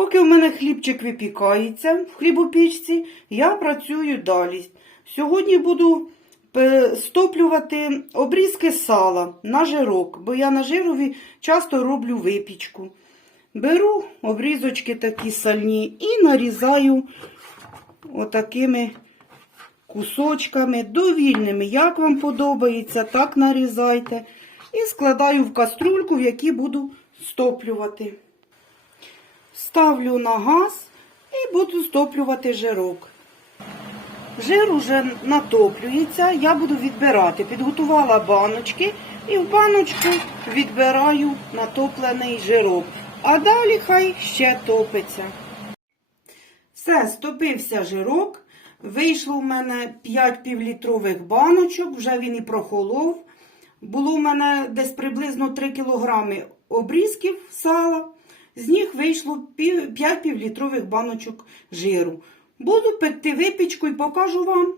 Поки в мене хлібчик випікається в хлібопічці, я працюю далі. Сьогодні буду е, стоплювати обрізки сала на жирок, бо я на жирові часто роблю випічку. Беру обрізочки такі сальні і нарізаю отакими кусочками, довільними. Як вам подобається, так нарізайте. І складаю в каструльку, в якій буду стоплювати. Ставлю на газ і буду стоплювати жирок. Жир уже натоплюється, я буду відбирати. Підготувала баночки і в баночку відбираю натоплений жирок. А далі хай ще топиться. Все, стопився жирок. Вийшло в мене 5 півлітрових баночок, вже він і прохолов. Було в мене десь приблизно 3 кілограми обрізків сала. З них вийшло 5 півлітрових баночок жиру. Буду пекти випічку і покажу вам.